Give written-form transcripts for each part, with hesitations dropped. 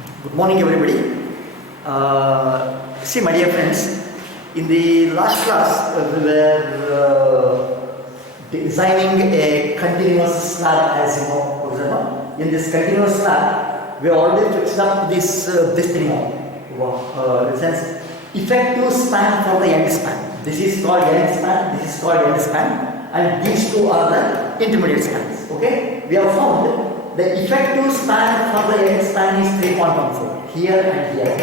Good morning, everybody. See, my dear friends, in the last class, we were designing a continuous slab, as you know. For example, in this continuous slab, we already fixed up this thing now. In the sense, effective span for the end span. This is called end span. This is called end span, and these two are the intermediate spans. Okay, we have found the effective span for the end span is 3.14 here and here,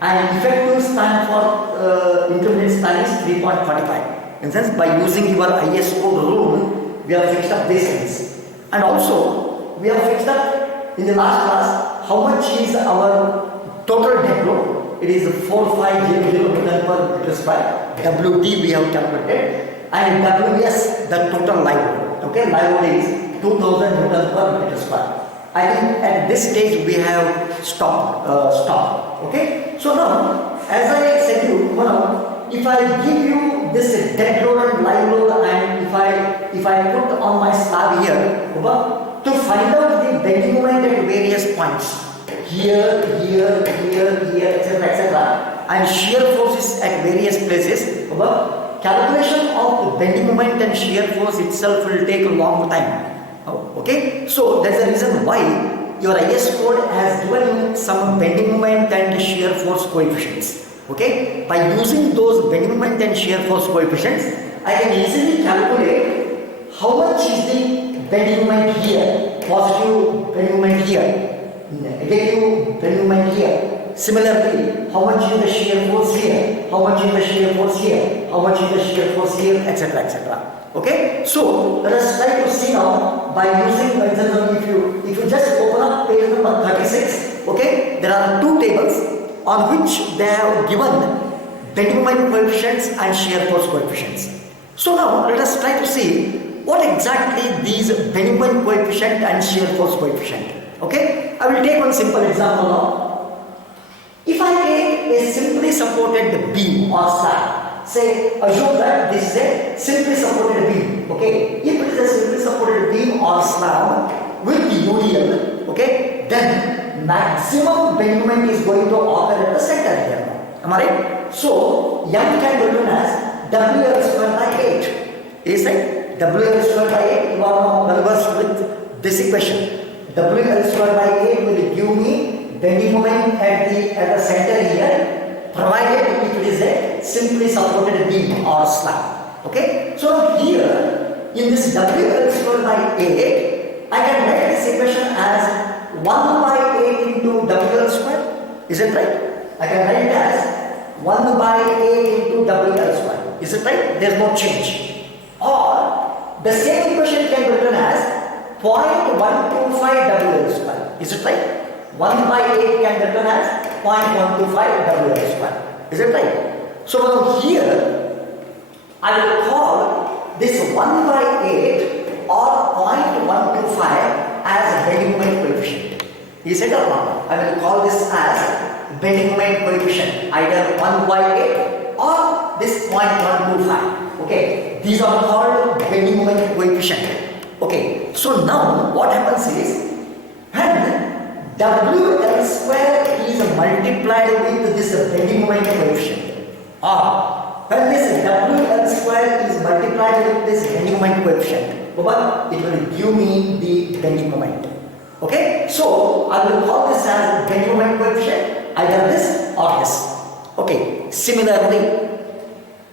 and effective span for intermediate span is 3.45. In sense, by using your ISO rule, we have fixed up these things, and also we have fixed up in the last class how much is our total dead load. It is 4500 Newton per meter square. WD we have calculated, and WS the total live load. Okay, live load is 2000 Newton per meter square. I think at this stage we have stopped. Okay. So now, as I said you, if I give you this dead load and live load, and if I put on my slab here, to find out the bending moment at various points, here, etc., and shear forces at various places, calculation of the bending moment and shear force itself will take a long time. Okay, so that's the reason why your IS code has given some bending moment and shear force coefficients. Okay, by using those bending moment and shear force coefficients, I can easily calculate how much is the bending moment here, positive bending moment here, negative bending moment here. Similarly, how much is the shear force here, how much is the shear force here, how much is the shear force here, etc., etc. Okay, so let us try to see now by using, for example, if you just open up page number 36, okay, there are two tables on which they have given bending moment coefficients and shear force coefficients. So now let us try to see what exactly these bending moment coefficient and shear force coefficient. Okay, I will take one simple example now. If I take a simply supported beam or slab, say, assume that this is a simply supported beam. Okay, if it is a simply supported beam or slab with UDL, okay, then maximum bending moment is going to occur at the center here. Am I right? So M can be written as WL square by 8. Is it WL square by 8? You are now well versed with this equation. WL square by 8 will give me bending moment at the center here, provided if it is a simply supported beam or slab. Okay, so here in this WL square by 8, I can write this equation as 1 by 8 into WL square. Is it right? I can write it as 1 by 8 into WL square. Is it right? There is no change. Or the same equation can be written as 0.125 WL square. Is it right? 1 by 8 can be written as 0.125 WL square. Is it right? So now here, I will call this 1 by 8 or 0.125 as bending moment coefficient. Is it or not? I will call this as bending moment coefficient, either 1 by 8 or this 0.125. Okay, these are called bending moment coefficient. Okay, so now what happens is, when WL square is multiplied with this bending moment coefficient, or when this WL square is multiplied with this bending moment coefficient, it will give me the bending moment. Okay, so I will call this as bending moment coefficient, either this or this. Okay, similarly,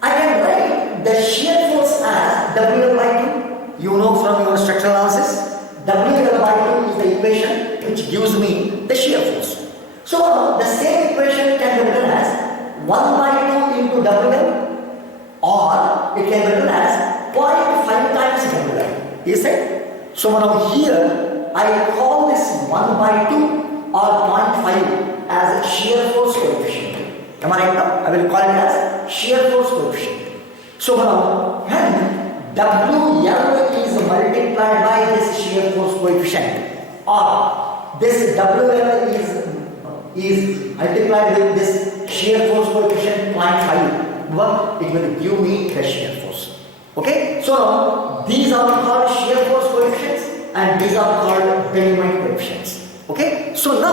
I can write the shear force as WL by 2. You know from your structural analysis, WL by 2 is the equation which gives me the shear force. So the same equation can be written as 1 by 2 into WL, or it can be written as 0.5 times WL. Is it? So now here I call this 1 by 2 or 0.5 as shear force coefficient. Am I right now? I will call it as shear force coefficient. So now when WL is multiplied by this shear force coefficient, or this WL is multiplied with this shear force coefficient 0.5, it will give me the shear force. Okay, so now these are called shear force coefficients and these are called bending moment coefficients. Okay, so now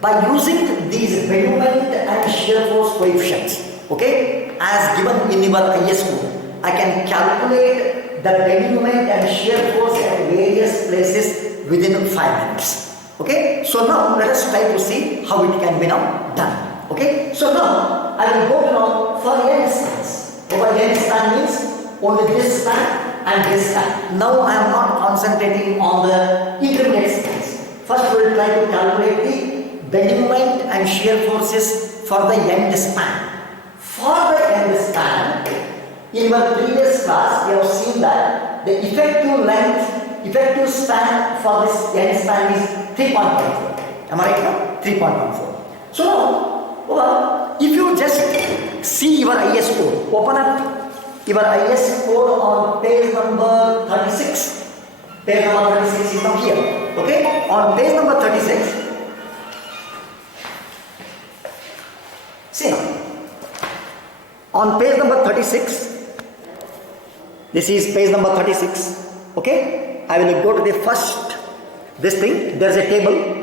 By using these bending moment and shear force coefficients, okay, as given in your IS code, I can calculate the bending moment and shear force at various places within 5 minutes. Okay, so now let us try to see how it can be now done. Okay, so now I will go now for end spans. Over end span means only this span and this span. Now I am not concentrating on the intermediate spans. First we will try to calculate the bending moment and shear forces for the end span. For the end span, in our previous class we have seen that the effective span for this end span is 3.14. Am I right now? 3.14. So now, if you just see your IS code, open up your IS code on page number 36. Page number 36 is now here. Okay? On page number 36, see now. On page number 36, this is page number 36. Okay? I will go to the first, this thing, there is a table.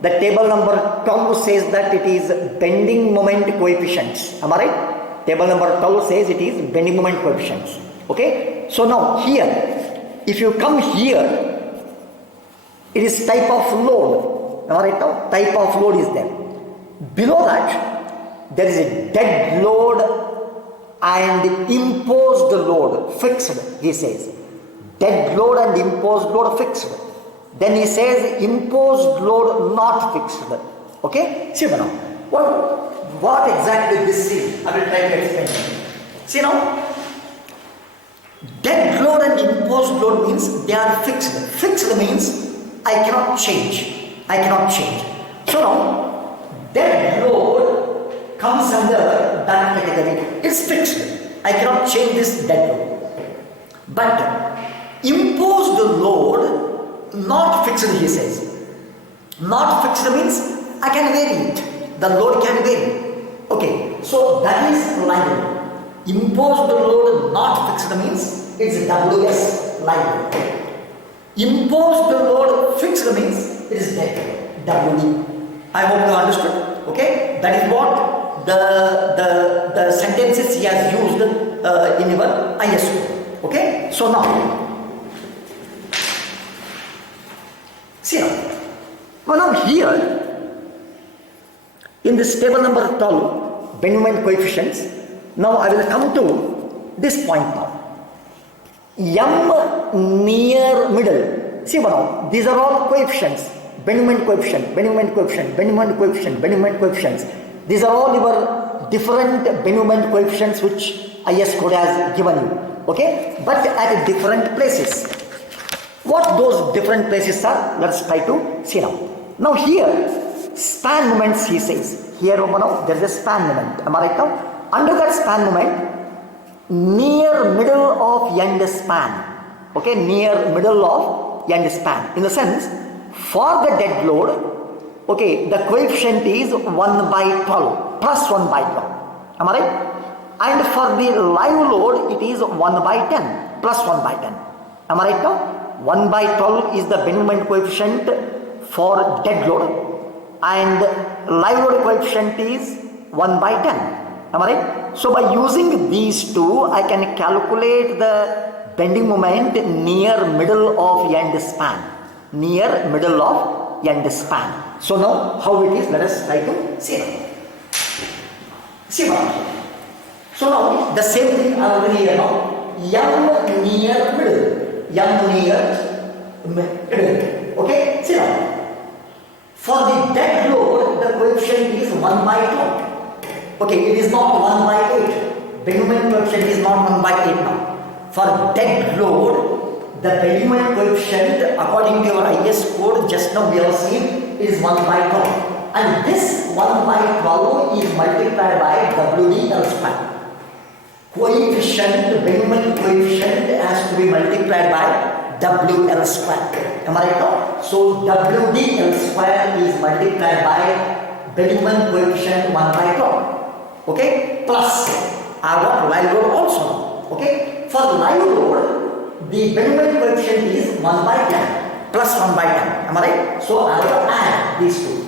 The table number 12 says that it is bending moment coefficients. Am I right? Table number 12 says it is bending moment coefficients. Okay? So now here, if you come here, it is type of load. Am I right now? Type of load is there. Below that, there is a dead load and imposed load, fixed, he says. Dead load and imposed load fixed. Then he says imposed load not fixed. Okay? See now, what exactly this is? I will try to explain. See now, dead load and imposed load means they are fixed. Fixed means I cannot change. I cannot change. So now, dead load comes under that category. It's fixed. I cannot change this dead load. But imposed load not fixed, he says. Not fixed means I can vary it. The load can vary. Okay, so that is line load. Imposed load not fixed means it's WS line load. Imposed load fixed means it is dead, WD. I hope you understood. Okay, that is what the sentences he has used in your ISO. Okay, so now see now here in this table number 12, bending moment coefficients, now I will come to this point now. M near middle. See now, these are all coefficients. Bending moment coefficient, bending moment coefficient, bending moment coefficient, bending moment coefficients. These are all your different bending moment coefficients which IS code has given you. Okay, but at different places. What those different places are, let's try to see now. Now here, span moments he says. Here now, there is a span moment. Am I right now? Under that span moment, near middle of end span. Okay, near middle of end span. In the sense, for the dead load, okay, the coefficient is 1/12, plus 1/12. Am I right? And for the live load, it is 1/10, plus 1/10. Am I right now? 1/12 is the bending moment coefficient for dead load and live load coefficient is 1/10. Am I right? So by using these two, I can calculate the bending moment near middle of end span. Near middle of end span. So now how it is, let us try to see now. See now. So now the same thing over here now. M near middle. M near middle. Okay? See now. For the dead load, the coefficient is 1/12. Okay, it is not 1/8. Bending moment coefficient is not 1/8 now. For dead load, the bending moment coefficient according to your IS code just now we have seen is 1/12. And this 1/12 is multiplied by WD span. Coefficient, bending moment coefficient has to be multiplied by WL square. Am I right now? So WDL square is multiplied by bending moment coefficient 1/12. Okay? Plus I got live load also. Okay? For live load, the bending moment coefficient is 1/10 plus 1/10. Am I right? So I will add these two.